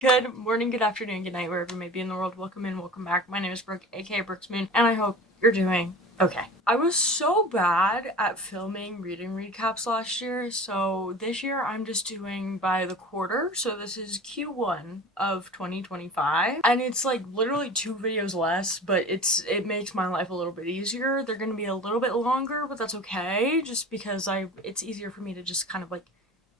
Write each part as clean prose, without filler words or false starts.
Good morning, good afternoon, good night, wherever you may be in the world. Welcome in, welcome back. My name is Brooke, aka Brooks Moon, and I hope you're doing okay. I was so bad at filming reading recaps last year, so this year I'm just doing by the quarter. So this is Q1 of 2025, and it's like literally 2 videos less, but it makes my life a little bit easier. They're gonna be a little bit longer, but that's okay, just because it's easier for me to just kind of like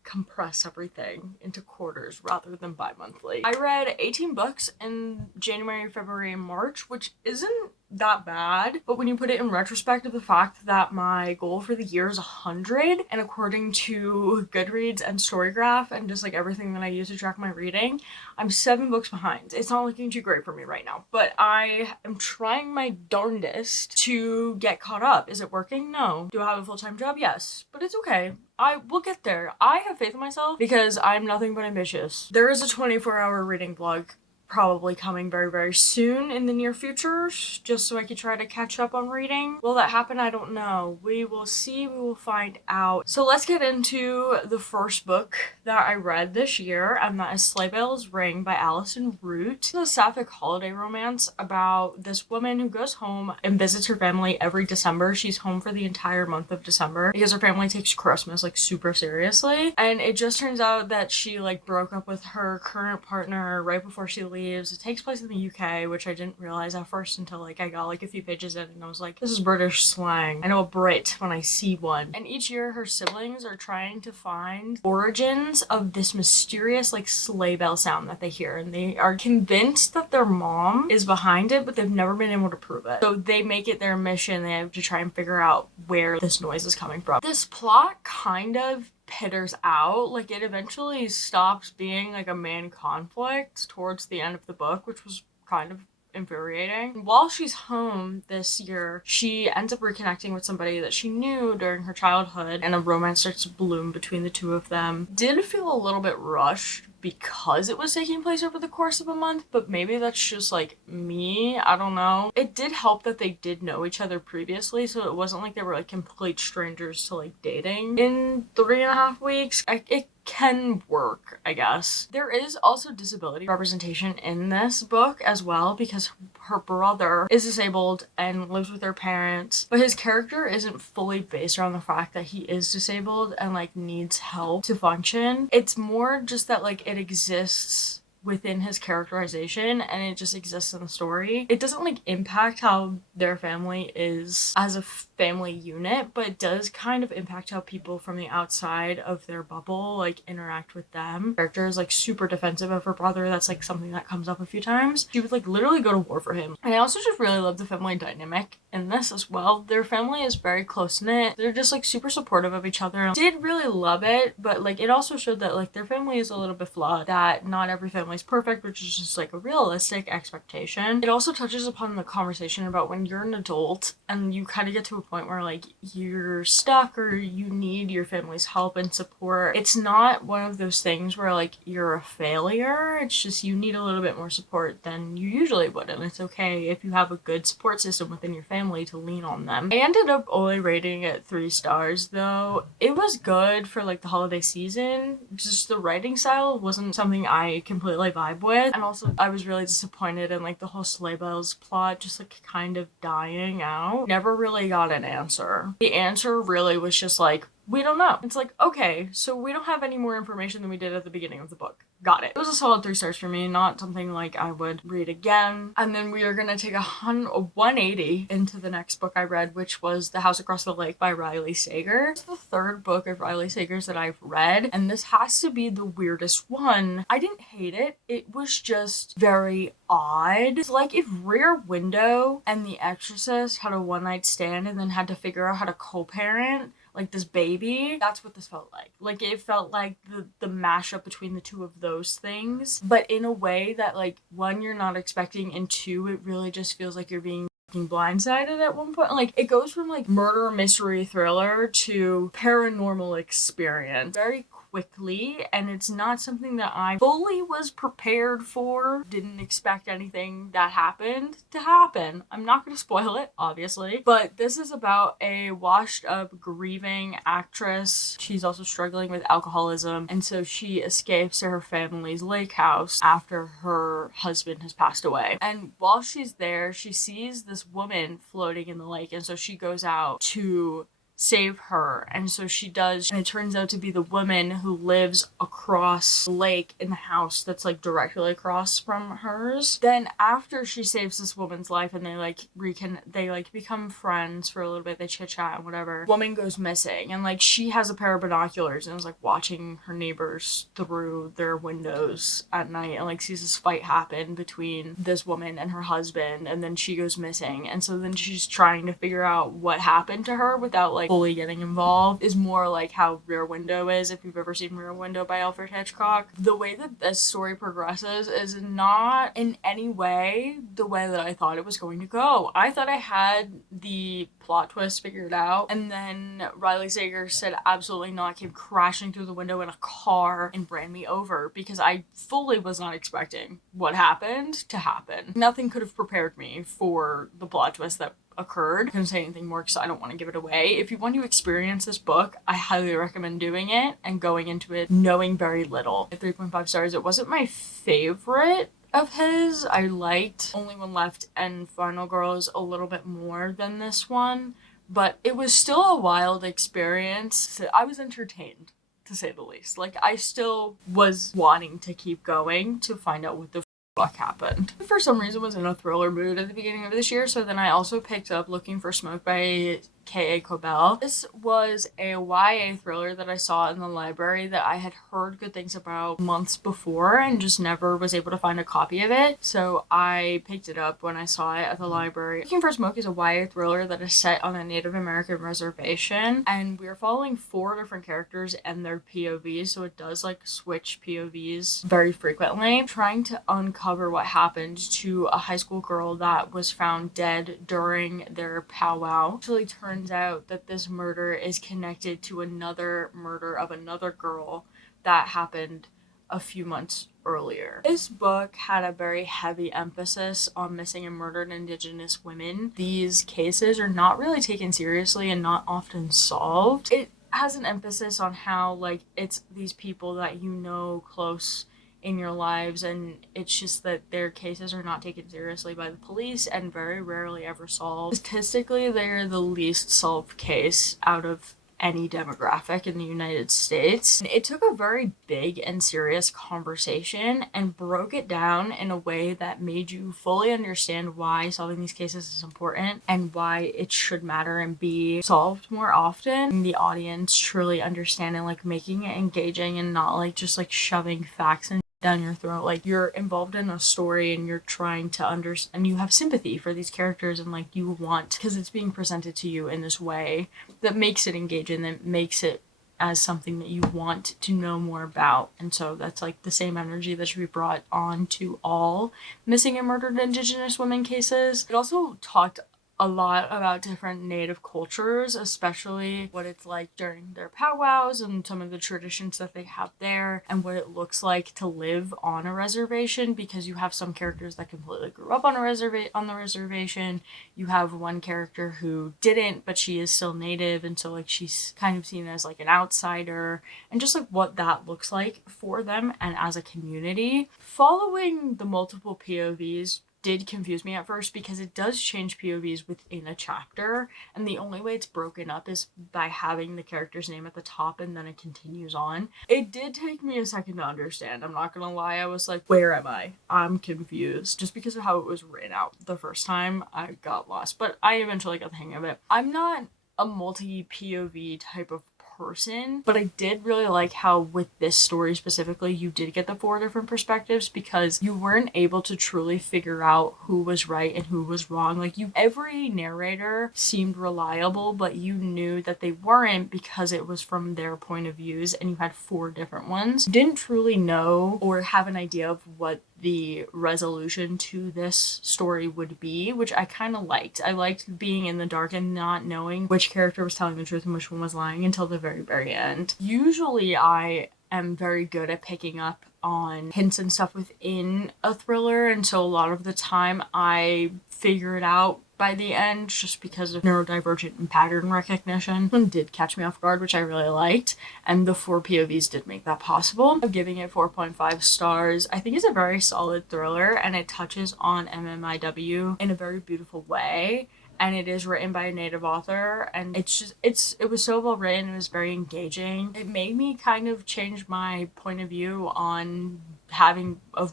compress everything into quarters rather than bi-monthly. I read 18 books in January, February, and March, which isn't that bad, but when you put it in retrospect of the fact that my goal for the year is 100, and according to Goodreads and Storygraph and just like everything that I use to track my reading, I'm 7 books behind. It's not looking too great for me right now, but I am trying my darndest to get caught up. Is it working? No. Do I have a full-time job? Yes, but it's okay. I will get there. I have faith in myself because I'm nothing but ambitious. There is a 24-hour reading blog probably coming very, very soon in the near future, just so I could try to catch up on reading. Will that happen? I don't know. We will see. We will find out. So let's get into the first book that I read this year, and that is Sleigh Bells Ring by Allison Root. It's a sapphic holiday romance about this woman who goes home and visits her family every December. She's home for the entire month of December because her family takes Christmas like super seriously, and it just turns out that she like broke up with her current partner right before she leaves. It takes place in the UK, which I didn't realize at first until like I got like a few pages in and I was like, this is British slang. I know a Brit when I see one. And each year her siblings are trying to find origins of this mysterious like sleigh bell sound that they hear, and they are convinced that their mom is behind it, but they've never been able to prove it. So they make it their mission. They have to try and figure out where this noise is coming from. This plot kind of pitters out. Like, it eventually stops being like a main conflict towards the end of the book, which was kind of infuriating. While she's home this year, she ends up reconnecting with somebody that she knew during her childhood, and a romance starts to bloom between the two of them. Did feel a little bit rushed because it was taking place over the course of a month, but maybe that's just like me. I don't know. It did help that they did know each other previously, so it wasn't like they were like complete strangers to like dating in 3.5 weeks. It can work, I guess. There is also disability representation in this book as well, because her brother is disabled and lives with her parents, but his character isn't fully based around the fact that he is disabled and like needs help to function. It's more just that like it exists within his characterization and it just exists in the story. It doesn't like impact how their family is as a family unit, but it does kind of impact how people from the outside of their bubble like interact with them. The character is like super defensive of her brother. That's like something that comes up a few times. She would like literally go to war for him. And I also just really love the family dynamic in this as well. Their family is very close-knit. They're just like super supportive of each other. Did really love it, but like it also showed that like their family is a little bit flawed, that not every family is perfect, which is just like a realistic expectation. It also touches upon the conversation about when you're an adult and you kind of get to a point where like you're stuck or you need your family's help and support. It's not one of those things where like you're a failure. It's just you need a little bit more support than you usually would, and it's okay if you have a good support system within your family to lean on them. I ended up only rating it 3 stars though. It was good for like the holiday season. Just the writing style wasn't something I completely vibe with, and also I was really disappointed in like the whole sleigh bells plot just like kind of dying out. Never really got an answer. The answer really was just like, we don't know. It's like, okay, so we don't have any more information than we did at the beginning of the book. Got it. It was a solid 3 stars for me, not something like I would read again. And then we are gonna take a 180 into the next book I read, which was The House Across the Lake by Riley Sager. It's the 3rd book of Riley Sager's that I've read, and this has to be the weirdest one. I didn't hate it. It was just very odd. It's like if Rear Window and The Exorcist had a one-night stand and then had to figure out how to co-parent like this baby. That's what this felt like. Like it felt like the mashup between the two of those things, but in a way that like, one, you're not expecting, and 2, it really just feels like you're being blindsided at one point. Like it goes from like murder mystery thriller to paranormal experience. Very quickly, and it's not something that I fully was prepared for. Didn't expect anything that happened to happen. I'm not going to spoil it, obviously, but this is about a washed up, grieving actress. She's also struggling with alcoholism, and so she escapes to her family's lake house after her husband has passed away. And while she's there, she sees this woman floating in the lake, and so she goes out to save her. And so she does, and it turns out to be the woman who lives across the lake in the house that's like directly across from hers. Then after she saves this woman's life and they become friends for a little bit, they chit chat and whatever, woman goes missing, and like she has a pair of binoculars and is like watching her neighbors through their windows at night, and like sees this fight happen between this woman and her husband, and then she goes missing. And so then she's trying to figure out what happened to her without like fully getting involved. Is more like how Rear Window is, if you've ever seen Rear Window by Alfred Hitchcock. The way that this story progresses is not in any way the way that I thought it was going to go. I thought I had the plot twist figured out, and then Riley Sager said absolutely not, came crashing through the window in a car and ran me over, because I fully was not expecting what happened to happen. Nothing could have prepared me for the plot twist that occurred. I couldn't say anything more because I don't want to give it away. If you want to experience this book, I highly recommend doing it and going into it knowing very little. At 3.5 stars, it wasn't my favorite of his. I liked Only One Left and Final Girls a little bit more than this one, but it was still a wild experience. I was entertained, to say the least. Like, I still was wanting to keep going to find out what the fuck happened. For some reason, was in a thriller mood at the beginning of this year, so then I also picked up Looking for Smoke by K.A. Cobell. This was a YA thriller that I saw in the library that I had heard good things about months before and just never was able to find a copy of it, so I picked it up when I saw it at the library. Looking for Smoke is a YA thriller that is set on a Native American reservation, and we're following 4 different characters and their POVs, so it does like switch POVs very frequently, trying to uncover what happened to a high school girl that was found dead during their powwow. Actually turns out that this murder is connected to another murder of another girl that happened a few months earlier. This book had a very heavy emphasis on missing and murdered Indigenous women. These cases are not really taken seriously and not often solved. It has an emphasis on how like it's these people that you know close in your lives, and it's just that their cases are not taken seriously by the police and very rarely ever solved. Statistically, they're the least solved case out of any demographic in the United States. It took a very big and serious conversation and broke it down in a way that made you fully understand why solving these cases is important and why it should matter and be solved more often. The audience truly understanding, like making it engaging and not like just like shoving facts in down your throat. Like, you're involved in a story and you're trying to understand, and you have sympathy for these characters, and like you want, because it's being presented to you in this way that makes it engaging, that makes it as something that you want to know more about. And so that's like the same energy that should be brought on to all missing and murdered Indigenous women cases. It also talked a lot about different Native cultures, especially what it's like during their powwows and some of the traditions that they have there, and what it looks like to live on a reservation, because you have some characters that completely grew up on the reservation. You have one character who didn't, but she is still Native, and so like she's kind of seen as like an outsider, and just like what that looks like for them and as a community. Following the multiple POVs did confuse me at first, because it does change POVs within a chapter, and the only way it's broken up is by having the character's name at the top and then it continues on. It did take me a second to understand, I'm not gonna lie. I was like, where am I? I'm confused. Just because of how it was written out the first time, I got lost, but I eventually got the hang of it. I'm not a multi-POV type of person, but I did really like how with this story specifically you did get the 4 different perspectives, because you weren't able to truly figure out who was right and who was wrong. Like, every narrator seemed reliable, but you knew that they weren't because it was from their point of views, and you had 4 different ones. You didn't truly know or have an idea of what the resolution to this story would be, which I kind of liked. I liked being in the dark and not knowing which character was telling the truth and which one was lying until the very very, very end. Usually I am very good at picking up on hints and stuff within a thriller, and so a lot of the time I figure it out by the end just because of neurodivergent and pattern recognition. This one did catch me off guard, which I really liked, and the 4 POVs did make that possible. I'm giving it 4.5 stars. I think it's a very solid thriller, and it touches on MMIW in a very beautiful way. And it is written by a native author, and it was so well written. It was very engaging. It made me kind of change my point of view on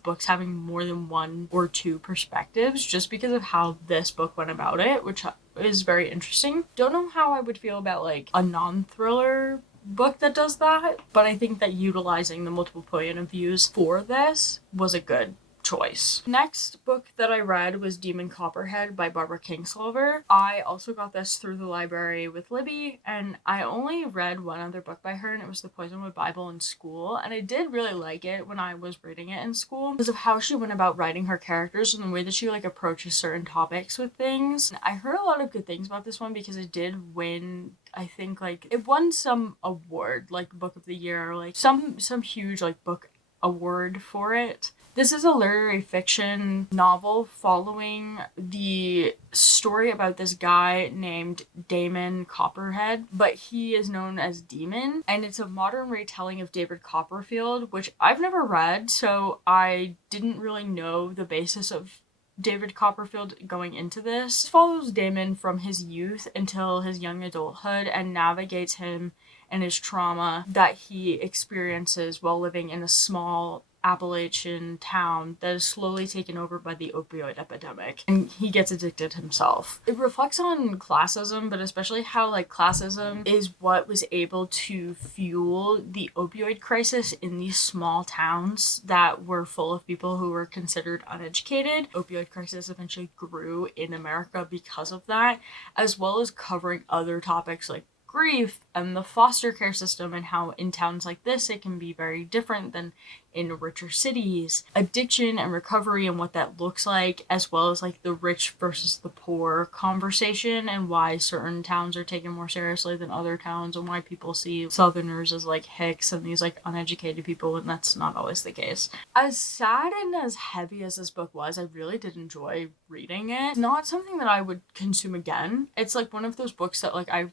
books having more than 1 or 2 perspectives, just because of how this book went about it, which is very interesting. Don't know how I would feel about like a non-thriller book that does that, but I think that utilizing the multiple point of views for this was a good choice. Next book that I read was Demon Copperhead by Barbara Kingsolver. I also got this through the library with Libby, and I only read one other book by her, and it was The Poisonwood Bible in school, and I did really like it when I was reading it in school because of how she went about writing her characters and the way that she like approaches certain topics with things. And I heard a lot of good things about this one because it did win, I think, like it won some award, like Book of the Year, or like some huge like book award for it. This is a literary fiction novel following the story about this guy named Damon Copperhead, but he is known as Demon, and it's a modern retelling of David Copperfield, which I've never read, so I didn't really know the basis of David Copperfield going into this. It follows Damon from his youth until his young adulthood and navigates him and his trauma that he experiences while living in a small Appalachian town that is slowly taken over by the opioid epidemic, and he gets addicted himself. It reflects on classism, but especially how like classism is what was able to fuel the opioid crisis in these small towns that were full of people who were considered uneducated. Opioid crisis eventually grew in America because of that, as well as covering other topics like grief and the foster care system, and how in towns like this it can be very different than in richer cities. Addiction and recovery and what that looks like, as well as like the rich versus the poor conversation, and why certain towns are taken more seriously than other towns, and why people see Southerners as like hicks and these like uneducated people, and that's not always the case. As sad and as heavy as this book was, I really did enjoy reading it. Not something that I would consume again. It's like one of those books that like I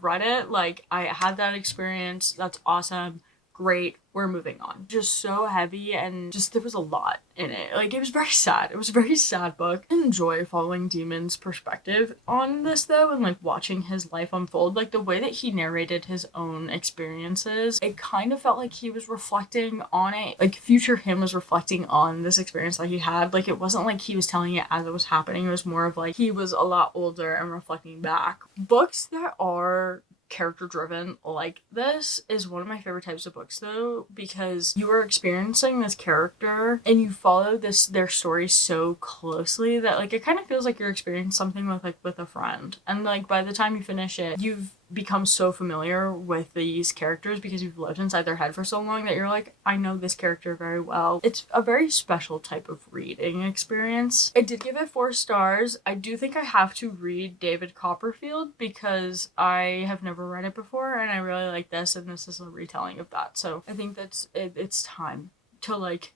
read it, like I had that experience, that's awesome, great, we're moving on. Just so heavy, and just there was a lot in it. Like it was very sad. It was a very sad book. I enjoy following Demon's perspective on this though, and like watching his life unfold. Like the way that he narrated his own experiences, it kind of felt like he was reflecting on it. Like future him was reflecting on this experience that he had. Like it wasn't like he was telling it as it was happening. It was more of like he was a lot older and reflecting back. Books that are character driven like this is one of my favorite types of books though, because you are experiencing this character and you follow their story so closely that like it kind of feels like you're experiencing something with a friend, and like by the time you finish it you've become so familiar with these characters because you've lived inside their head for so long that you're like, I know this character very well. It's a very special type of reading experience. I did give it 4 stars. I do think I have to read David Copperfield because I have never read it before, and I really like this, and this is a retelling of that. So I think that's it. It's time to like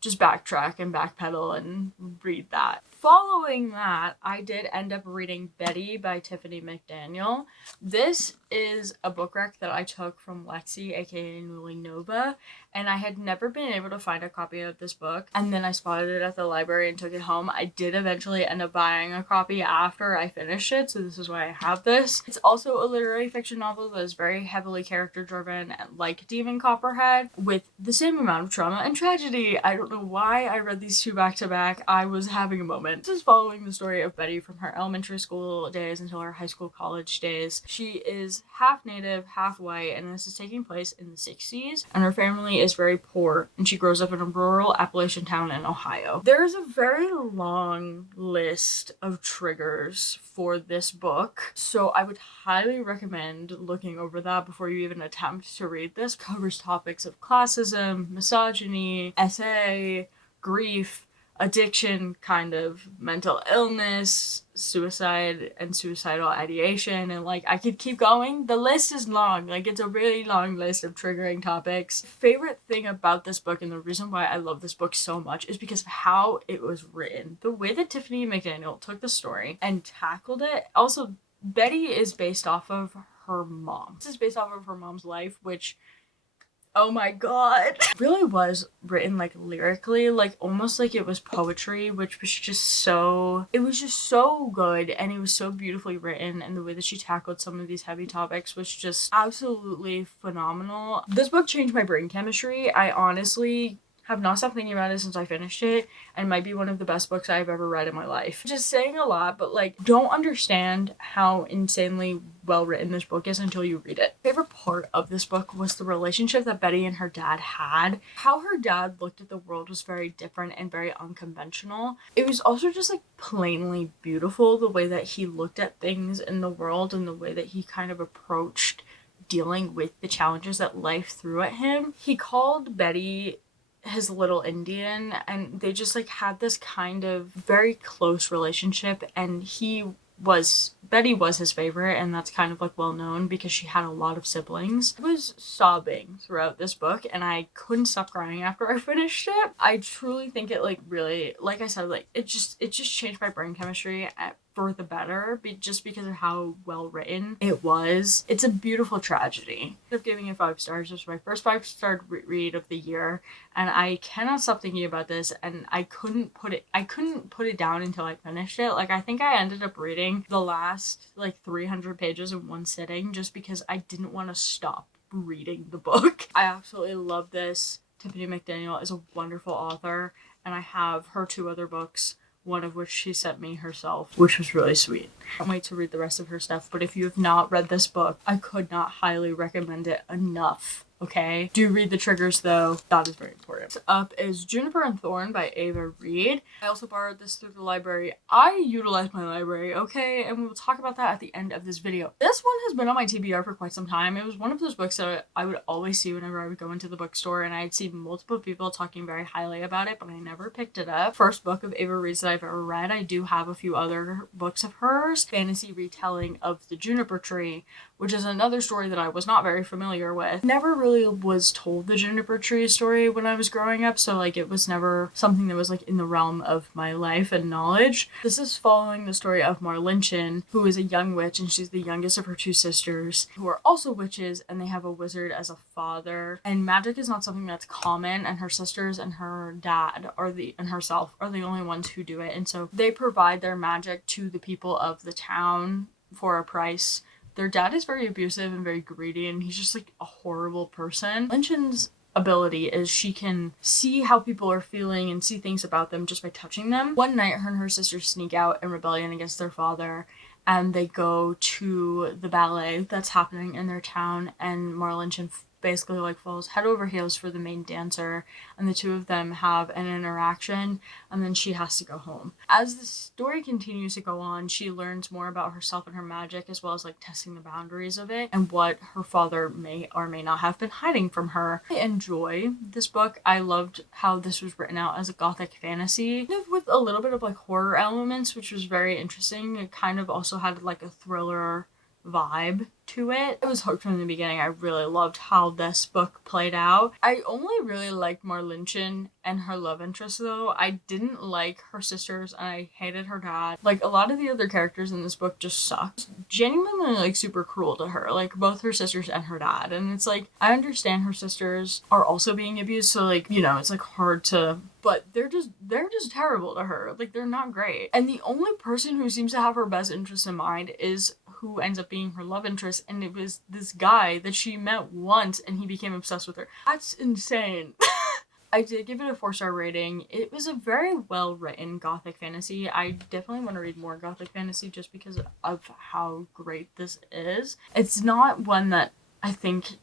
just backtrack and backpedal and read that. Following that, I did end up reading Betty by Tiffany McDaniel. This is a book rec that I took from Lexi, aka Newly Nova, and I had never been able to find a copy of this book, and then I spotted it at the library and took it home. I did eventually end up buying a copy after I finished it, so this is why I have this. It's also a literary fiction novel that is very heavily character driven, and like Demon Copperhead, with the same amount of trauma and tragedy. I don't know why I read these two back to back. I was having a moment. This is following the story of Betty from her elementary school days until her high school college days. She is half native, half white, and this is taking place in the 60s, and her family is very poor, and she grows up in a rural Appalachian town in Ohio. There's a very long list of triggers for this book, so I would highly recommend looking over that before you even attempt to read this. It covers topics of classism, misogyny, SA, grief, addiction, kind of mental illness, suicide and suicidal ideation, and like I could keep going. The list is long, like it's a really long list of triggering topics. Favorite thing about this book, and the reason why I love this book so much, is because of how it was written. The way that Tiffany McDaniel took the story and tackled it. Also, Betty is based off of her mom. This is based off of her mom's life, which, oh my god, really was written like lyrically, like almost like it was poetry, which was just so, it was just so good, and it was so beautifully written, and the way that she tackled some of these heavy topics was just absolutely phenomenal. This book changed my brain chemistry. I honestly have not stopped thinking about it since I finished it, and might be one of the best books I've ever read in my life. Just saying a lot, but like, don't understand how insanely well written this book is until you read it. Favorite part of this book was the relationship that Betty and her dad had. How her dad looked at the world was very different and very unconventional. It was also just like plainly beautiful, the way that he looked at things in the world and the way that he kind of approached dealing with the challenges that life threw at him. He called Betty his little Indian, and they just like had this kind of very close relationship, and Betty was his favorite, and that's kind of like well known because she had a lot of siblings. I was sobbing throughout this book, and I couldn't stop crying after I finished it. I truly think it like really, like I said, like it just changed my brain chemistry for the better, just because of how well written it was. It's a beautiful tragedy. I'm giving it 5 stars. This was my first 5-star read of the year, and I cannot stop thinking about this, and I couldn't put it down until I finished it. Like, I think I ended up reading the last like 300 pages in one sitting just because I didn't want to stop reading the book. I absolutely love this. Tiffany McDaniel is a wonderful author, and I have her 2 other books, one of which she sent me herself, which was really sweet. I can't wait to read the rest of her stuff, but if you have not read this book, I could not highly recommend it enough. Okay? Do read the triggers though. That is very important. Next up is Juniper and Thorn by Ava Reed. I also borrowed this through the library. I utilize my library, okay? And we will talk about that at the end of this video. This one has been on my TBR for quite some time. It was one of those books that I would always see whenever I would go into the bookstore, and I'd see multiple people talking very highly about it, but I never picked it up. First book of Ava Reed's that I've ever read. I do have a few other books of hers. Fantasy retelling of the Juniper Tree, which is another story that I was not very familiar with. Never really was told the Juniper Tree story when I was growing up, so like it was never something that was like in the realm of my life and knowledge. This is following the story of Marlinchin, who is a young witch, and she's the youngest of her 2 sisters, who are also witches, and they have a wizard as a father. And magic is not something that's common, and her sisters and her dad and herself are the only ones who do it, and so they provide their magic to the people of the town for a price. Their dad is very abusive and very greedy, and he's just like a horrible person. Lynchin's ability is she can see how people are feeling and see things about them just by touching them. One night, her and her sisters sneak out in rebellion against their father, and they go to the ballet that's happening in their town, and Marlinchin basically like falls head over heels for the main dancer, and the 2 of them have an interaction, and then she has to go home. As the story continues to go on, she learns more about herself and her magic, as well as like testing the boundaries of it and what her father may or may not have been hiding from her. I enjoy this book. I loved how this was written out as a gothic fantasy with a little bit of like horror elements, which was very interesting. It kind of also had like a thriller vibe to it. I was hooked from the beginning. I really loved how this book played out. I only really liked Marlinchin and her love interest though. I didn't like her sisters, and I hated her dad. Like, a lot of the other characters in this book just sucked. Genuinely like super cruel to her, like both her sisters and her dad. And it's like, I understand her sisters are also being abused, so like, you know, it's like hard to, but they're just terrible to her. Like, they're not great. And the only person who seems to have her best interest in mind is who ends up being her love interest, and it was this guy that she met once and he became obsessed with her. That's insane. I did give it a 4-star rating. It was a very well written gothic fantasy. I definitely want to read more gothic fantasy just because of how great this is. It's not one that I think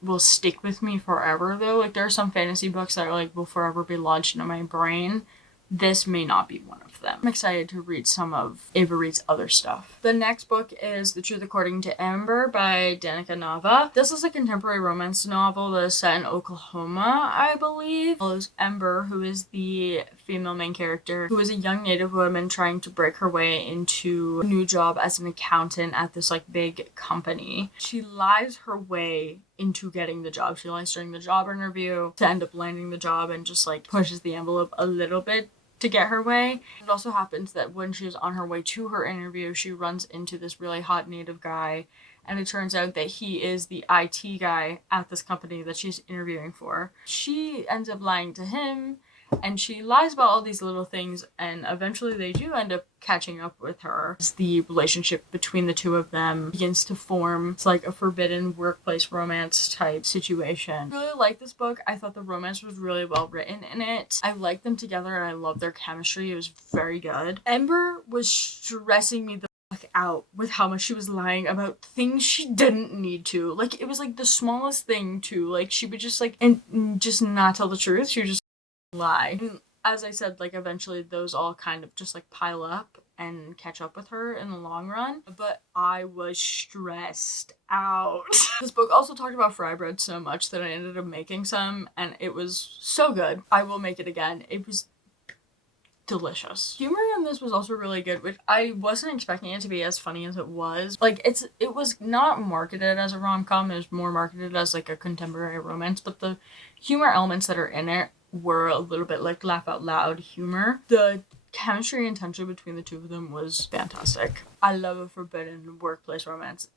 will stick with me forever though. Like, there are some fantasy books that are like will forever be lodged into my brain, this may not be one of them. I'm excited to read some of Ava Reed's other stuff. The next book is The Truth According to Ember by Danica Nava. This is a contemporary romance novel that is set in Oklahoma, I believe. It follows Ember, who is the female main character, who is a young Native woman trying to break her way into a new job as an accountant at this like big company. She lies her way into getting the job. She lies during the job interview to end up landing the job and just like pushes the envelope a little bit to get her way. It also happens that when she was on her way to her interview, she runs into this really hot Native guy, and it turns out that he is the IT guy at this company that she's interviewing for. She ends up lying to him, and she lies about all these little things, and eventually they do end up catching up with her. The relationship between the two of them begins to form. It's like a forbidden workplace romance type situation. I really like this book. I thought the romance was really well written in it. I liked them together and I love their chemistry. It was very good. Ember was stressing me the fuck out with how much she was lying about things she didn't need to. Like, it was like the smallest thing too. Like, she would just like, and just not tell the truth. She would just lie. And as I said, like, eventually those all kind of just like pile up and catch up with her in the long run, but I was stressed out. This book also talked about fry bread so much that I ended up making some, and it was so good. I will make it again. It was delicious. Humor in this was also really good, which I wasn't expecting it to be as funny as it was. Like, it was not marketed as a rom-com. It was more marketed as like a contemporary romance, but the humor elements that are in it were a little bit like laugh out loud humor. The chemistry and tension between the two of them was fantastic. I love a forbidden workplace romance.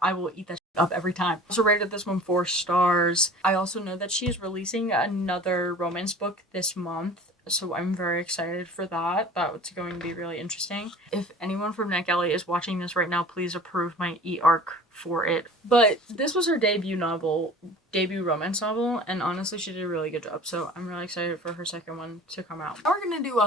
I will eat that up every time. I also rated this one 4 stars. I also know that she is releasing another romance book this month, so I'm very excited for that. That's going to be really interesting. If anyone from NetGalley is watching this right now, please approve my e-arc for it. But this was her debut romance novel, and honestly she did a really good job, so I'm really excited for her second one to come out. Now we're gonna do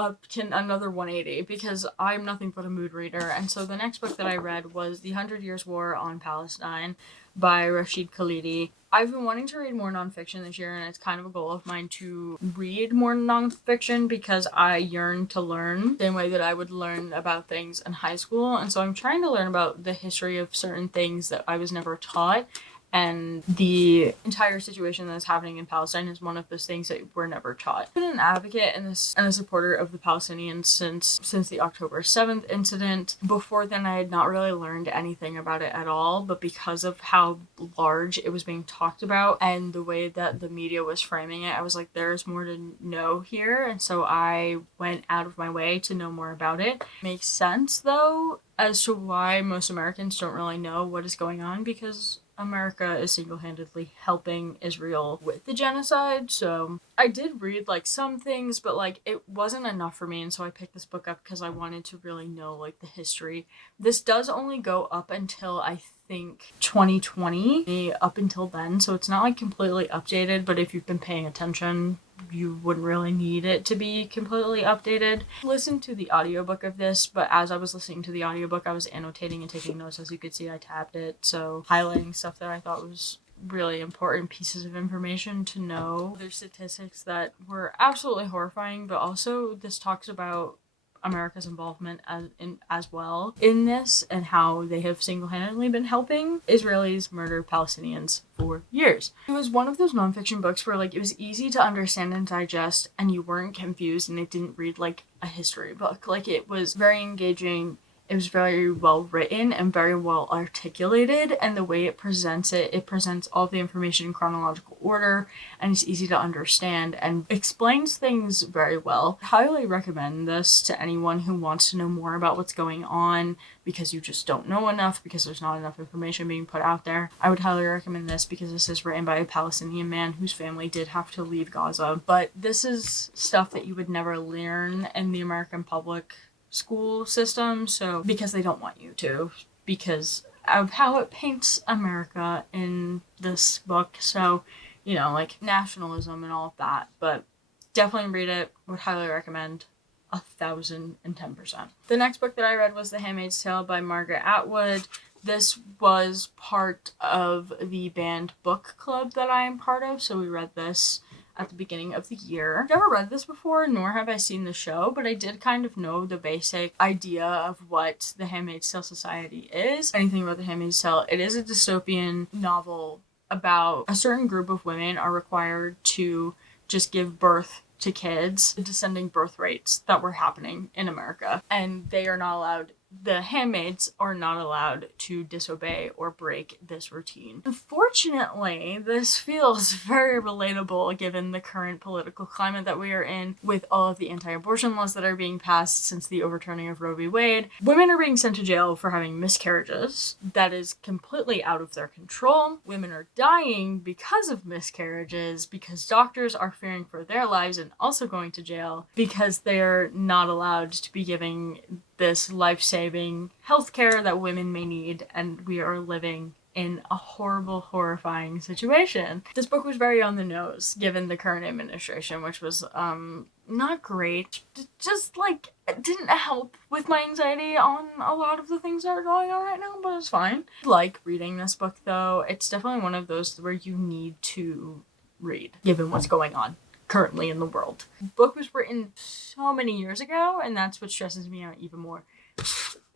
another 180 because I'm nothing but a mood reader, and so the next book that I read was The 100 Years' War on Palestine by Rashid Khalidi. I've been wanting to read more nonfiction this year, and it's kind of a goal of mine to read more nonfiction because I yearn to learn the same way that I would learn about things in high school. And so I'm trying to learn about the history of certain things that I was never taught. And the entire situation that's happening in Palestine is one of those things that we're never taught. I've been an advocate and a supporter of the Palestinians since the October 7th incident. Before then, I had not really learned anything about it at all, but because of how large it was being talked about and the way that the media was framing it, I was like, there's more to know here. And so I went out of my way to know more about it. Makes sense, though, as to why most Americans don't really know what is going on, because America is single-handedly helping Israel with the genocide. So I did read like some things, but like it wasn't enough for me, and so I picked this book up because I wanted to really know like the history. This does only go up until I think 2020, up until then, so it's not like completely updated, but if you've been paying attention, you wouldn't really need it to be completely updated. Listen to the audiobook of this, but as I was listening to the audiobook, I was annotating and taking notes. As you could see, I tabbed it, so highlighting stuff that I thought was really important pieces of information to know. There's statistics that were absolutely horrifying, but also this talks about America's involvement as well in this, and how they have single-handedly been helping Israelis murder Palestinians for years. It was one of those nonfiction books where like it was easy to understand and digest, and you weren't confused, and it didn't read like a history book. Like, it was very engaging. It was very well written and very well articulated, and the way it presents all the information in chronological order, and it's easy to understand and explains things very well. I highly recommend this to anyone who wants to know more about what's going on because you just don't know enough, because there's not enough information being put out there. I would highly recommend this because this is written by a Palestinian man whose family did have to leave Gaza. But this is stuff that you would never learn in the American public school system, so because they don't want you to, because of how it paints America in this book. So, you know, like nationalism and all of that, but definitely read it. Would highly recommend 1010%. The next book that I read was The Handmaid's Tale by Margaret Atwood. This was part of the banned book club that I am part of, so we read this at the beginning of the year. I've never read this before, nor have I seen the show, but I did kind of know the basic idea of what the Handmaid's Tale Society is. Anything about the Handmaid's Tale, it is a dystopian novel about a certain group of women are required to just give birth to kids, the descending birth rates that were happening in America. And they are not allowed, the handmaids are not allowed to disobey or break this routine. Unfortunately, this feels very relatable given the current political climate that we are in, with all of the anti-abortion laws that are being passed since the overturning of Roe v. Wade. Women are being sent to jail for having miscarriages. That is completely out of their control. Women are dying because of miscarriages, because doctors are fearing for their lives and also going to jail because they're not allowed to be giving this life-saving healthcare that women may need, and we are living in a horrible, horrifying situation. This book was very on the nose, given the current administration, which was, not great. Just, like, it didn't help with my anxiety on a lot of the things that are going on right now, but it's fine. I like reading this book, though. It's definitely one of those where you need to read, given what's going on currently in the world. The book was written so many years ago, and that's what stresses me out even more.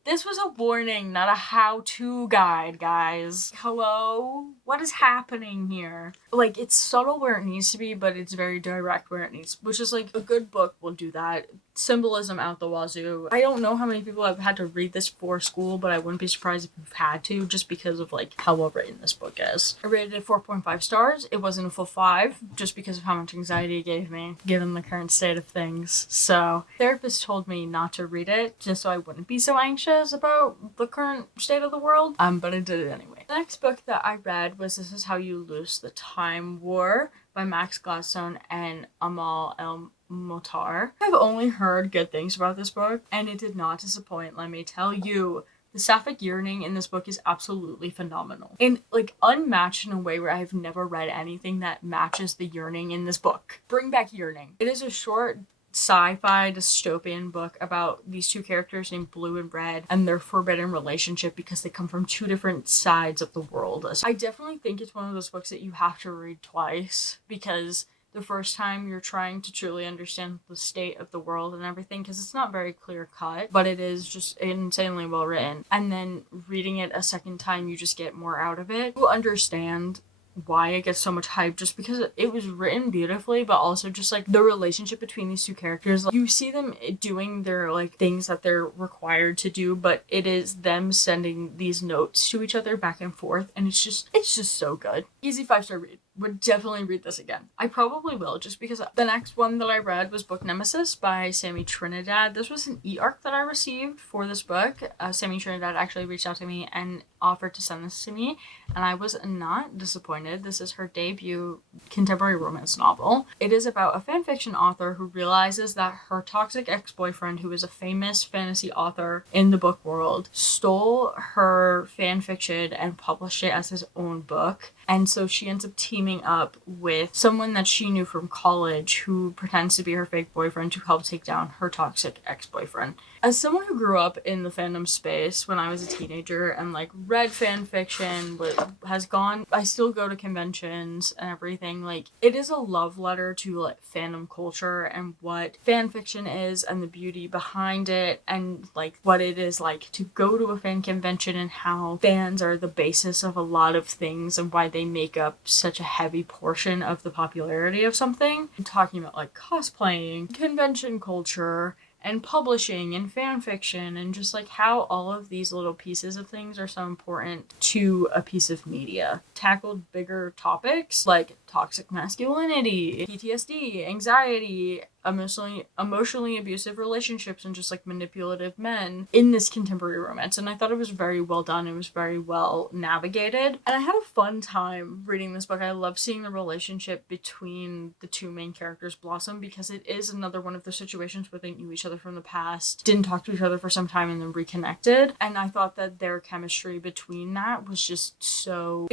This was a warning, not a how-to guide, guys. Hello? What is happening here? Like, it's subtle where it needs to be, but it's very direct where it needs, which is like, a good book will do that. Symbolism out the wazoo. I don't know how many people have had to read this for school, but I wouldn't be surprised if you've had to, just because of like how well written this book is. I rated it 4.5 stars. It wasn't a full 5, just because of how much anxiety it gave me, given the current state of things. So, therapist told me not to read it, just so I wouldn't be so anxious about the current state of the world, but I did it anyway. The next book that I read was This Is How You Lose the Time War by Max Gladstone and Amal El-Motar. I've only heard good things about this book, and it did not disappoint, let me tell you. The sapphic yearning in this book is absolutely phenomenal. And, like, unmatched in a way where I've never read anything that matches the yearning in this book. Bring back yearning. It is a short sci-fi dystopian book about these two characters named Blue and Red and their forbidden relationship because they come from two different sides of the world. I definitely think it's one of those books that you have to read twice, because the first time you're trying to truly understand the state of the world and everything, because it's not very clear cut, but it is just insanely well written. And then reading it a second time, you just get more out of it. You understand why it gets so much hype, just because it was written beautifully, but also just like the relationship between these two characters, like, you see them doing their like things that they're required to do, but it is them sending these notes to each other back and forth, and it's just so good. Easy 5-star read. Would definitely read this again. I probably will, just because the next one that I read was book Nemesis by Sammy Trinidad. This was an e-arc that I received for this book. Sammy Trinidad actually reached out to me and offered to send this to me, and I was not disappointed. This is her debut contemporary romance novel. It is about a fanfiction author who realizes that her toxic ex-boyfriend, who is a famous fantasy author in the book world, stole her fanfiction and published it as his own book. And so she ends up teaming up with someone that she knew from college who pretends to be her fake boyfriend to help take down her toxic ex-boyfriend. As someone who grew up in the fandom space when I was a teenager and like read fan fiction, but I still go to conventions and everything, like, it is a love letter to like fandom culture and what fan fiction is and the beauty behind it, and like what it is like to go to a fan convention and how fans are the basis of a lot of things and why they make up such a heavy portion of the popularity of something. I'm talking about like cosplaying, convention culture, and publishing and fan fiction, and just like how all of these little pieces of things are so important to a piece of media. Tackled bigger topics like toxic masculinity, PTSD, anxiety, emotionally abusive relationships, and just like manipulative men in this contemporary romance. And I thought it was very well done. It was very well navigated, and I had a fun time reading this book. I love seeing the relationship between the two main characters blossom, because it is another one of the situations where they knew each other from the past, didn't talk to each other for some time, and then reconnected. And I thought that their chemistry between that was just so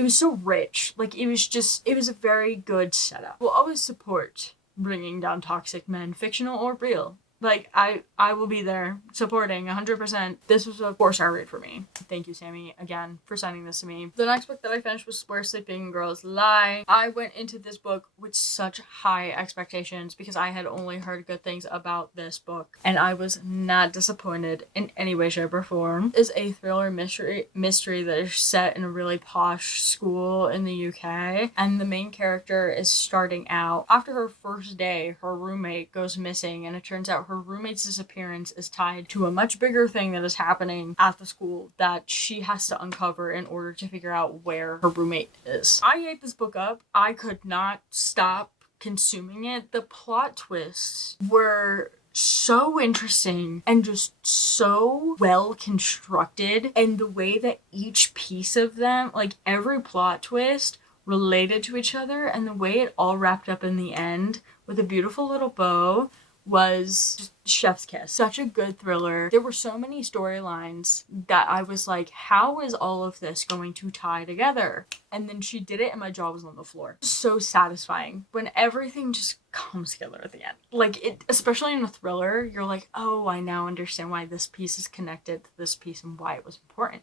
rich. Like, it was a very good setup. We'll always support bringing down toxic men, fictional or real. Like, I will be there supporting 100%. This was a 4-star read for me. Thank you, Sammy, again, for sending this to me. The next book that I finished was Where Sleeping Girls Lie. I went into this book with such high expectations because I had only heard good things about this book, and I was not disappointed in any way, shape, or form. It is a thriller mystery that is set in a really posh school in the UK, and the main character is starting out. After her first day, her roommate goes missing, and it turns out her roommate's disappearance is tied to a much bigger thing that is happening at the school that she has to uncover in order to figure out where her roommate is. I ate this book up. I could not stop consuming it. The plot twists were so interesting and just so well constructed, and the way that each piece of them, like every plot twist, related to each other, and the way it all wrapped up in the end with a beautiful little bow was just chef's kiss. Such a good thriller. There were so many storylines that I was like, how is all of this going to tie together? And then she did it and my jaw was on the floor. So satisfying when everything just comes together at the end. Like, it, especially in a thriller, you're like, oh, I now understand why this piece is connected to this piece and why it was important.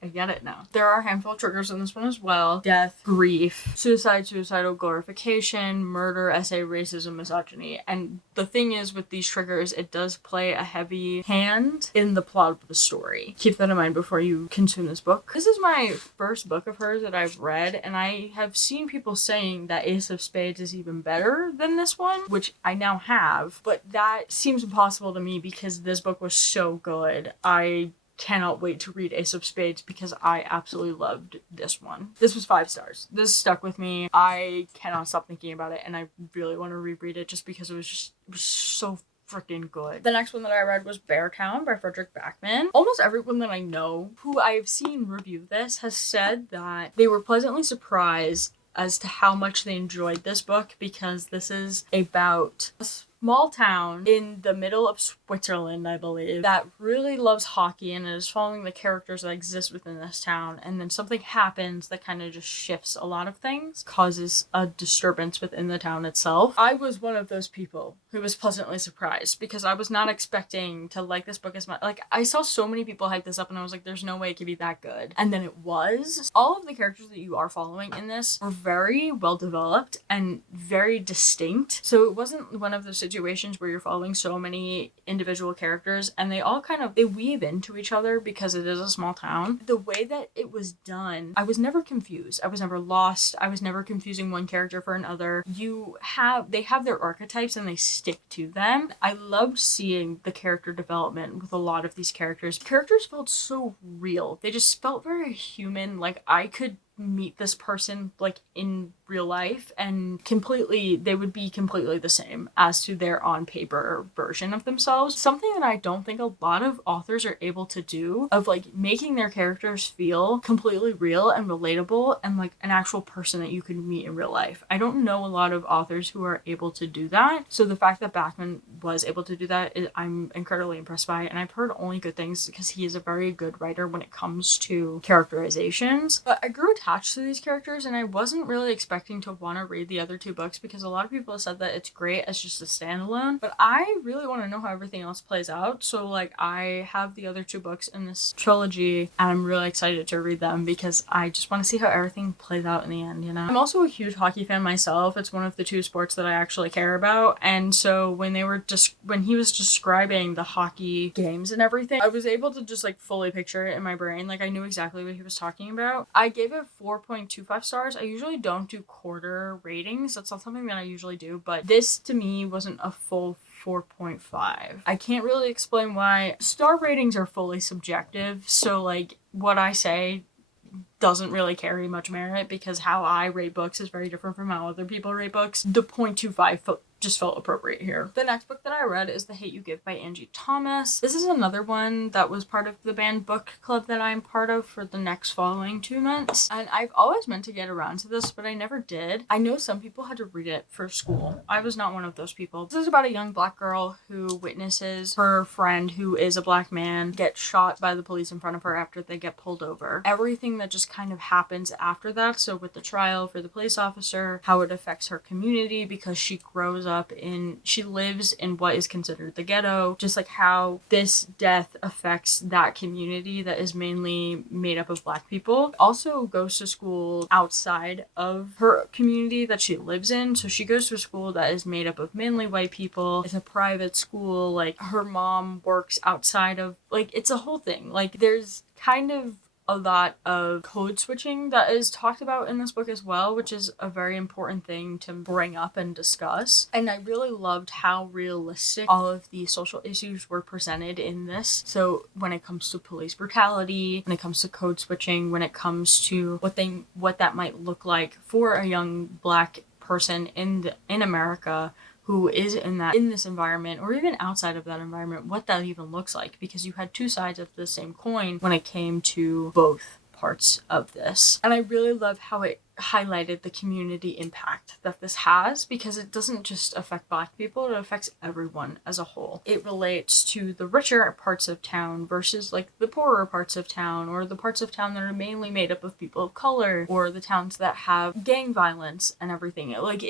I get it now. There are a handful of triggers in this one as well. Death, grief, suicide, suicidal glorification, murder, essay, racism, misogyny. And the thing is with these triggers, it does play a heavy hand in the plot of the story. Keep that in mind before you consume this book. This is my first book of hers that I've read, and I have seen people saying that Ace of Spades is even better than this one, which I now have, but that seems impossible to me because this book was so good. I cannot wait to read Ace of Spades because I absolutely loved this one. This was 5 stars. This stuck with me. I cannot stop thinking about it, and I really want to reread it just because it was so freaking good. The next one that I read was Beartown by Frederick Backman. Almost everyone that I know who I've seen review this has said that they were pleasantly surprised as to how much they enjoyed this book, because this is about a small town in the middle of Switzerland, I believe, that really loves hockey and is following the characters that exist within this town. And then something happens that kind of just shifts a lot of things, causes a disturbance within the town itself. I was one of those people who was pleasantly surprised because I was not expecting to like this book as much. Like, I saw so many people hype this up and I was like, there's no way it could be that good. And then it was. All of the characters that you are following in this were very well developed and very distinct. So it wasn't one of those situations where you're following so many individual characters and they all kind of, they weave into each other because it is a small town. The way that it was done, I was never confused. I was never lost. I was never confusing one character for another. They have their archetypes and they stick to them. I loved seeing the character development with a lot of these characters. Characters felt so real. They just felt very human. Like, I could meet this person like in real life and they would be completely the same as to their on paper version of themselves. Something that I don't think a lot of authors are able to do, of like making their characters feel completely real and relatable and like an actual person that you can meet in real life. I don't know a lot of authors who are able to do that. So the fact that Backman was able to do that, I'm incredibly impressed by, and I've heard only good things because he is a very good writer when it comes to characterizations. But I grew attached to these characters and I wasn't really expecting to want to read the other 2 books because a lot of people have said that it's great as just a standalone, but I really want to know how everything else plays out. So like, I have the other 2 books in this trilogy and I'm really excited to read them because I just want to see how everything plays out in the end, you know? I'm also a huge hockey fan myself. It's one of the 2 sports that I actually care about, and so when he was describing the hockey games and everything, I was able to just like fully picture it in my brain. Like, I knew exactly what he was talking about. I gave it 4.25 stars. I usually don't do quarter ratings. That's not something that I usually do, but this to me wasn't a full 4.5. I can't really explain why. Star ratings are fully subjective, so like what I say doesn't really carry much merit because how I rate books is very different from how other people rate books. The 0.25 just felt appropriate here. The next book that I read is The Hate You Give by Angie Thomas. This is another one that was part of the banned book club that I'm part of for the next following 2 months. And I've always meant to get around to this, but I never did. I know some people had to read it for school. I was not one of those people. This is about a young black girl who witnesses her friend, who is a black man, get shot by the police in front of her after they get pulled over. Everything that just kind of happens after that. So with the trial for the police officer, how it affects her community because she grows she lives in what is considered the ghetto, just like how this death affects that community that is mainly made up of Black people. Also goes to school outside of her community that she lives in, so she goes to a school that is made up of mainly white people. It's a private school, like her mom works outside of, like, it's a whole thing. Like, there's kind of a lot of code switching that is talked about in this book as well, which is a very important thing to bring up and discuss. And I really loved how realistic all of the social issues were presented in this. So when it comes to police brutality, when it comes to code switching, when it comes to what that might look like for a young Black person in America who is in this environment, or even outside of that environment, what that even looks like, because you had two sides of the same coin when it came to both parts of this. And I really love how it highlighted the community impact that this has, because it doesn't just affect Black people, it affects everyone as a whole. It relates to the richer parts of town versus like the poorer parts of town, or the parts of town that are mainly made up of people of color, or the towns that have gang violence and everything. Like,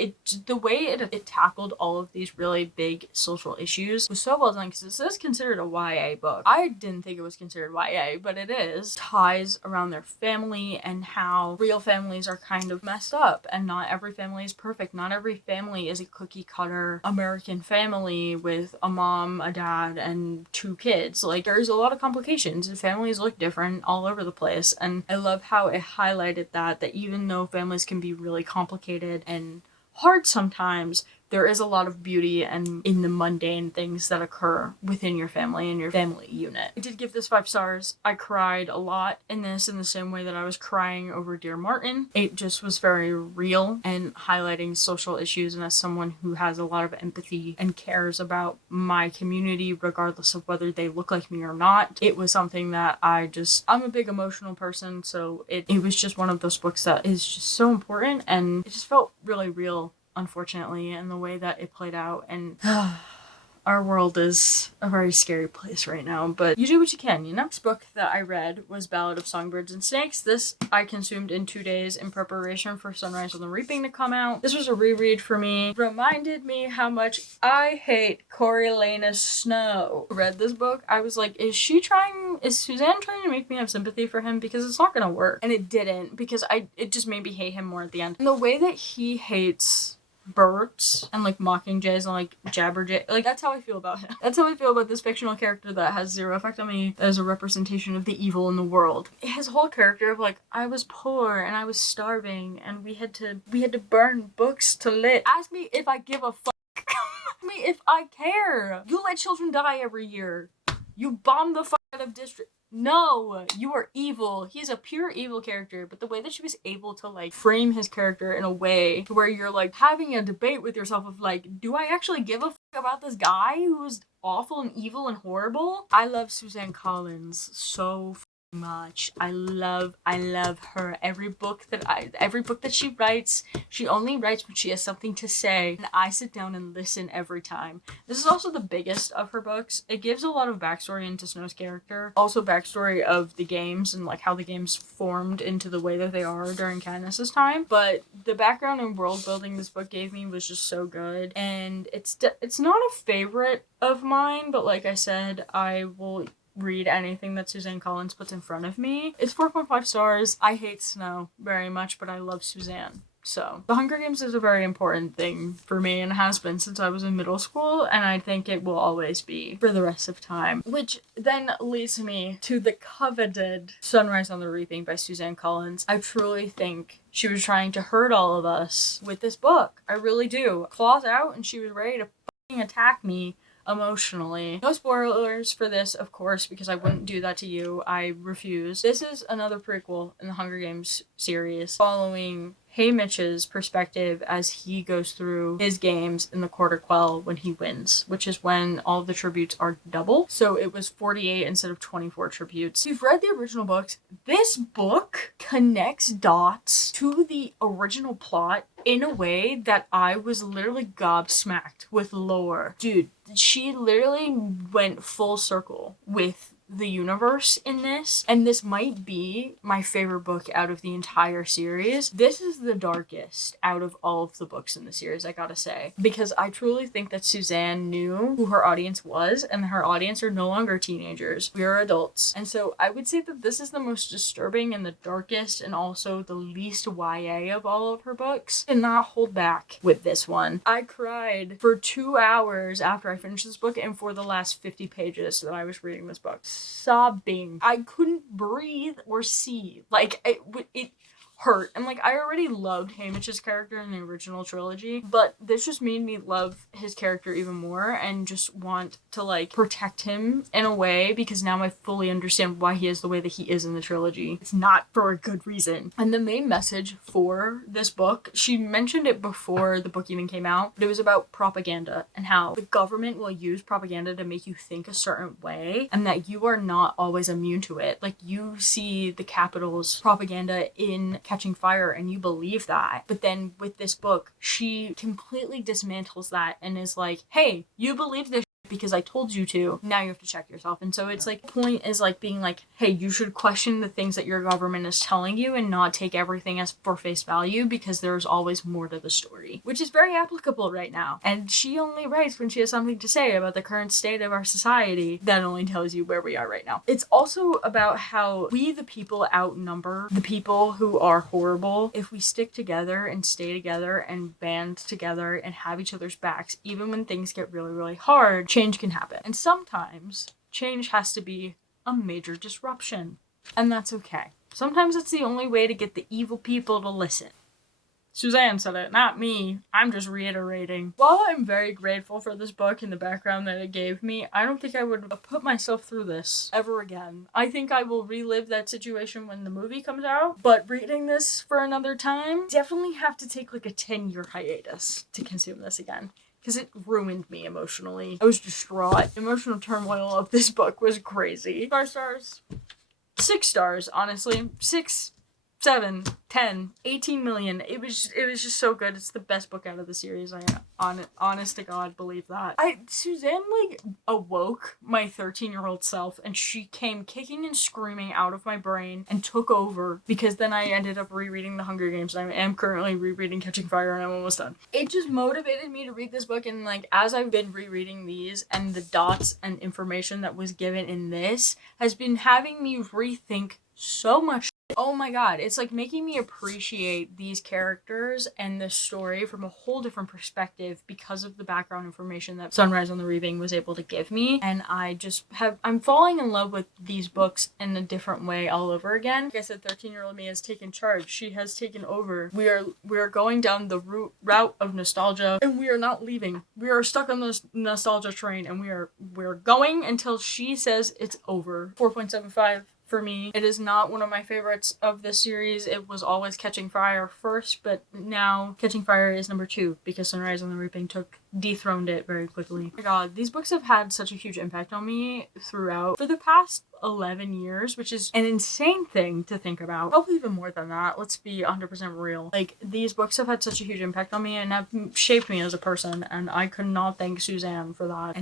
the way it tackled all of these really big social issues was so well done, because this is considered a YA book. I didn't think it was considered YA, but it is. Ties around their family and how real families are kind of messed up, and not every family is perfect. Not every family is a cookie cutter American family with a mom, a dad, and 2 kids. Like, there's a lot of complications, and families look different all over the place. And I love how it highlighted that even though families can be really complicated and hard sometimes, there is a lot of beauty and in the mundane things that occur within your family and your family unit. I did give this 5 stars. I cried a lot in this, in the same way that I was crying over Dear Martin. It just was very real and highlighting social issues, and as someone who has a lot of empathy and cares about my community regardless of whether they look like me or not, it was something that I'm a big emotional person, so it was just one of those books that is just so important, and it just felt really real, unfortunately, and the way that it played out. And our world is a very scary place right now, but you do what you can, you know? This book that I read was Ballad of Songbirds and Snakes. This I consumed in 2 days in preparation for Sunrise on the Reaping to come out. This was a reread for me. Reminded me how much I hate Coriolanus Snow. Read this book, I was like, is Suzanne trying to make me have sympathy for him? Because it's not gonna work. And it didn't, because it just made me hate him more at the end. And the way that he hates birds and like mockingjays and like jabberjay, like, that's how I feel about him. That's how I feel about this fictional character that has zero effect on me as a representation of the evil in the world. His whole character of like, I was poor and I was starving and we had to burn books to live. Ask me if I give a fuck. Ask me if I care. You let children die every year. You bomb the fuck out of district. No, you are evil. He's a pure evil character, but the way that she was able to like frame his character in a way to where you're like having a debate with yourself of like, do I actually give a fuck about this guy who is awful and evil and horrible? I love Suzanne Collins so much. I love her. Every book that she writes, she only writes when she has something to say, and I sit down and listen every time. This is also the biggest of her books. It gives a lot of backstory into Snow's character, also backstory of the games and like how the games formed into the way that they are during Katniss's time. But the background and world building this book gave me was just so good, and it's not a favorite of mine, but like I said, I will read anything that Suzanne Collins puts in front of me. It's 4.5 stars. I hate Snow very much, but I love Suzanne. So, The Hunger Games is a very important thing for me and has been since I was in middle school, and I think it will always be for the rest of time. Which then leads me to the coveted Sunrise on the Reaping by Suzanne Collins. I truly think she was trying to hurt all of us with this book. I really do. Claws out, and she was ready to fucking attack me emotionally. No spoilers for this, of course, because I wouldn't do that to you. I refuse. This is another prequel in the Hunger Games series, following Haymitch's perspective as he goes through his games in the Quarter Quell when he wins, which is when all of the tributes are double. So it was 48 instead of 24 tributes. If you've read the original books, this book connects dots to the original plot in a way that I was literally gobsmacked with lore. Dude, she literally went full circle with the universe in this, and this might be my favorite book out of the entire series. This is the darkest out of all of the books in the series, I gotta say, because I truly think that Suzanne knew who her audience was, and her audience are no longer teenagers. We are adults. And so I would say that this is the most disturbing and the darkest and also the least YA of all of her books. Did not hold back with this one. I cried for 2 hours after I finished this book and for the last 50 pages that I was reading this book. Sobbing. I couldn't breathe or see. Like, it hurt. And like, I already loved Hamish's character in the original trilogy, but this just made me love his character even more and just want to like protect him in a way, because now I fully understand why he is the way that he is in the trilogy. It's not for a good reason. And the main message for this book, she mentioned it before the book even came out, but it was about propaganda and how the government will use propaganda to make you think a certain way and that you are not always immune to it. Like, you see the Capitol's propaganda in Catching Fire and you believe that, but then with this book she completely dismantles that and is like, hey, you believe this because I told you to, now you have to check yourself. And so it's like, the point is like being like, hey, you should question the things that your government is telling you and not take everything as for face value, because there's always more to the story, which is very applicable right now. And she only writes when she has something to say about the current state of our society. That only tells you where we are right now. It's also about how we, the people, outnumber the people who are horrible. If we stick together and stay together and band together and have each other's backs, even when things get really, really hard, change can happen. And sometimes change has to be a major disruption. And that's okay. Sometimes it's the only way to get the evil people to listen. Suzanne said it, not me. I'm just reiterating. While I'm very grateful for this book and the background that it gave me, I don't think I would have put myself through this ever again. I think I will relive that situation when the movie comes out, but reading this for another time, definitely have to take like a 10-year hiatus to consume this again, because it ruined me emotionally. I was distraught. The emotional turmoil of this book was crazy. 5 stars. 6 stars, honestly. 6, 7, 10, 18 million. It was just so good. It's the best book out of the series. I honest to God believe that. Suzanne like awoke my 13-year-old self, and she came kicking and screaming out of my brain and took over, because then I ended up rereading The Hunger Games, and I am currently rereading Catching Fire, and I'm almost done. It just motivated me to read this book, and like, as I've been rereading these and the dots and information that was given in this has been having me rethink so much. Oh my god, it's like making me appreciate these characters and this story from a whole different perspective because of the background information that Sunrise on the Reaping was able to give me. And I'm falling in love with these books in a different way all over again. Like I said, 13-year-old me has taken charge. She has taken over. We are going down the route of nostalgia, and we are not leaving. We are stuck on this nostalgia train, and we're going until she says it's over. 4.75 for me. It is not one of my favorites of this series. It was always Catching Fire first, but now Catching Fire is number 2 because Sunrise on the Reaping dethroned it very quickly. Oh my god, these books have had such a huge impact on me throughout for the past 11 years, which is an insane thing to think about. Probably even more than that. Let's be 100% real. Like, these books have had such a huge impact on me and have shaped me as a person, and I could not thank Suzanne for that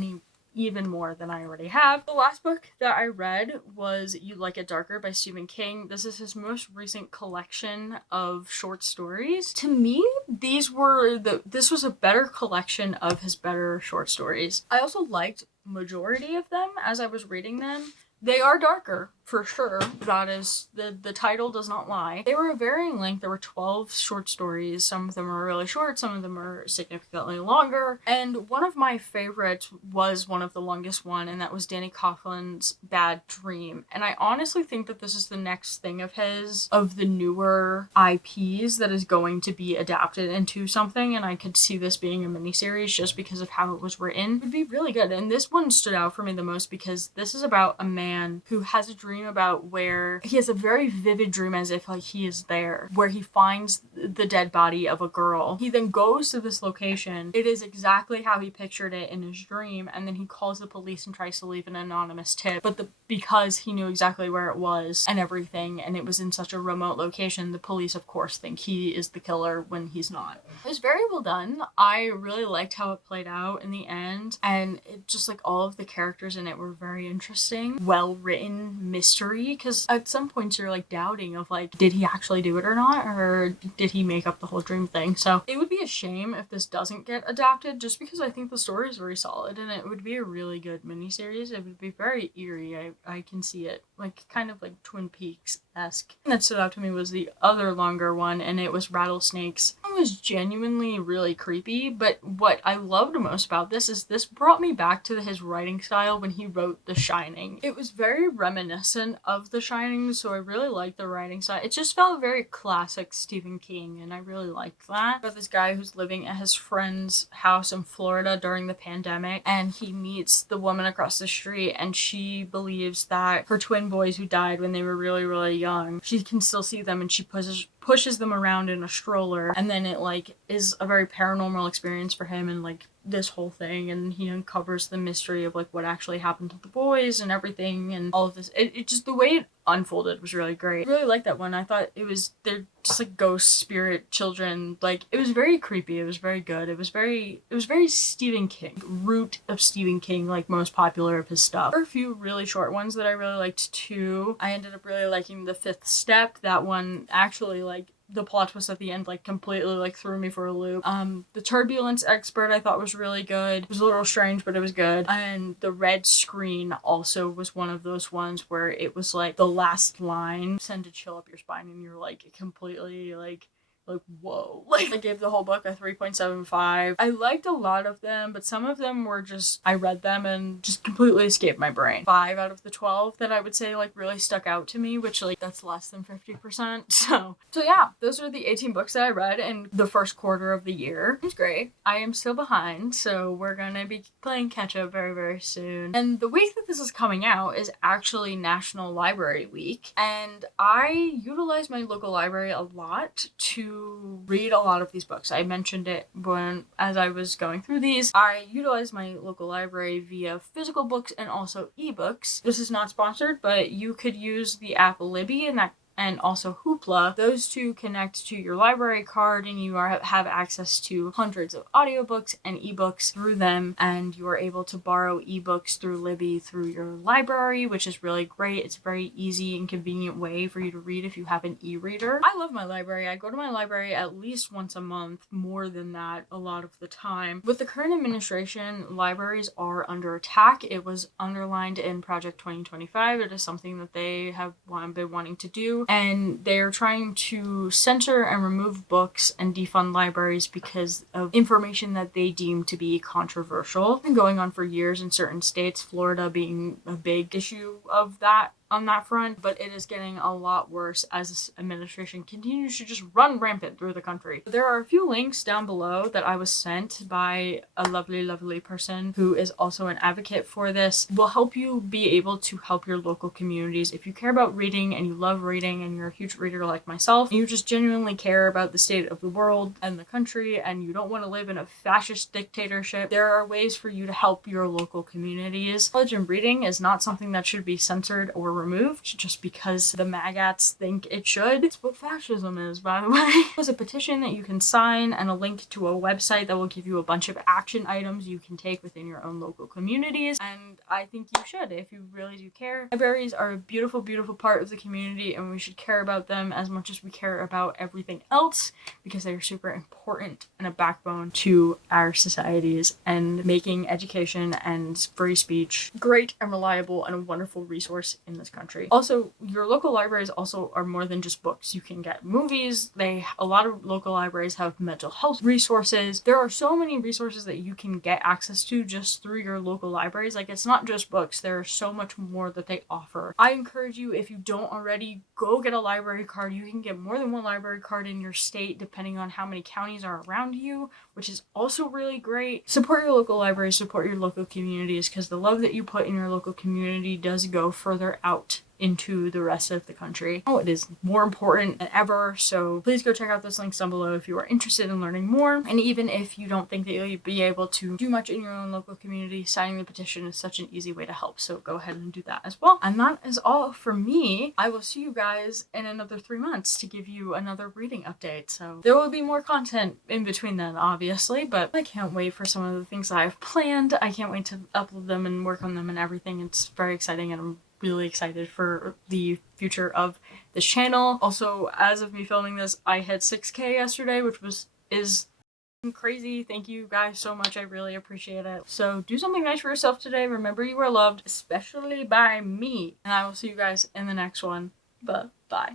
even more than I already have. The last book that I read was You Like It Darker by Stephen King. This is his most recent collection of short stories. To me, this was a better collection of his better short stories. I also liked majority of them as I was reading them. They are darker, for sure. That is, the title does not lie. They were of varying length. There were 12 short stories. Some of them are really short, some of them are significantly longer. And one of my favorites was one of the longest one, and that was Danny Coughlin's Bad Dream. And I honestly think that this is the next thing of his, of the newer IPs that is going to be adapted into something, and I could see this being a miniseries just because of how it was written. It would be really good. And this one stood out for me the most because this is about a man who has a dream about where he has a very vivid dream as if like he is there, where he finds the dead body of a girl. He then goes to this location. It is exactly how he pictured it in his dream, and then he calls the police and tries to leave an anonymous tip, but because he knew exactly where it was and everything, and it was in such a remote location, the police of course think he is the killer when he's not. It was very well done. I really liked how it played out in the end, and it just like all of the characters in it were very interesting. well-written mystery, because at some points you're like doubting of like, did he actually do it or not, or did he make up the whole dream thing? So it would be a shame if this doesn't get adapted, just because I think the story is very solid and it would be a really good miniseries. It would be very eerie. I can see it, like kind of like Twin Peaks-esque. That stood out to me was the other longer one, and it was Rattlesnakes. It was genuinely really creepy, but what I loved most about this is this brought me back to his writing style when he wrote The Shining. It was very reminiscent of The Shining, so I really liked the writing style. It just felt very classic Stephen King, and I really liked that. About this guy who's living at his friend's house in Florida during the pandemic, and he meets the woman across the street, and she believes that her twin boys who died when they were really, really young, she can still see them, and she pushes them around in a stroller, and then it like is a very paranormal experience for him, and like this whole thing, and he uncovers the mystery of like what actually happened to the boys and everything, and all of this. It just, the way it unfolded was really great. I really liked that one. I thought they're just like ghost spirit children. Like, it was very creepy. It was very good. It was very Stephen King. Root of Stephen King, like most popular of his stuff. There were a few really short ones that I really liked too. I ended up really liking The Fifth Step. That one actually, like, the plot twist at the end like completely like threw me for a loop. The Turbulence Expert I thought was really good. It was a little strange, but it was good. And The Red Screen also was one of those ones where it was like the last line sent a chill up your spine, and you're like completely like whoa. Like, I gave the whole book a 3.75. I liked a lot of them, but some of them were just, I read them and just completely escaped my brain. 5 out of the 12 that I would say like really stuck out to me, which like that's less than 50%. So yeah, those are the 18 books that I read in the first quarter of the year. It was great. I am still behind, so we're gonna be playing catch up very, very soon. And the week that this is coming out is actually National Library Week, and I utilize my local library a lot to read a lot of these books. I mentioned it as I was going through these. I utilize my local library via physical books and also ebooks. This is not sponsored, but you could use the app Libby, and also Hoopla. Those two connect to your library card, and you have access to hundreds of audiobooks and ebooks through them, and you are able to borrow ebooks through Libby through your library, which is really great. It's a very easy and convenient way for you to read if you have an e-reader. I love my library. I go to my library at least once a month, more than that a lot of the time. With the current administration, libraries are under attack. It was underlined in Project 2025. It is something that they have been wanting to do, and they're trying to censor and remove books and defund libraries because of information that they deem to be controversial. It's been going on for years in certain states, Florida being a big issue of that on that front, but it is getting a lot worse as this administration continues to just run rampant through the country. There are a few links down below that I was sent by a lovely, lovely person who is also an advocate for this. Will help you be able to help your local communities. If you care about reading and you love reading and you're a huge reader like myself, and you just genuinely care about the state of the world and the country, and you don't want to live in a fascist dictatorship, there are ways for you to help your local communities. Knowledge and reading is not something that should be censored or removed just because the maggots think it should. It's what fascism is, by the way. There's a petition that you can sign and a link to a website that will give you a bunch of action items you can take within your own local communities, and I think you should if you really do care. Libraries are a beautiful, beautiful part of the community, and we should care about them as much as we care about everything else, because they are super important and a backbone to our societies, and making education and free speech great and reliable and a wonderful resource in this country. Also, your local libraries also are more than just books. You can get movies. A lot of local libraries have mental health resources. There are so many resources that you can get access to just through your local libraries. Like, it's not just books. There's so much more that they offer. I encourage you, if you don't already, go get a library card. You can get more than one library card in your state depending on how many counties are around you, which is also really great. Support your local libraries, support your local communities, because the love that you put in your local community does go further out into the rest of the country. Oh, it is more important than ever, so please go check out those links down below if you are interested in learning more. And even if you don't think that you'll be able to do much in your own local community, signing the petition is such an easy way to help, so go ahead and do that as well. And that is all for me. I will see you guys in another 3 months to give you another reading update, so there will be more content in between then, obviously, but I can't wait for some of the things that I've planned. I can't wait to upload them and work on them and everything. It's very exciting, and I'm really excited for the future of this channel. Also, as of me filming this, I hit 6K yesterday, which is crazy. Thank you guys so much. I really appreciate it. So do something nice for yourself today. Remember you are loved, especially by me. And I will see you guys in the next one. Bye.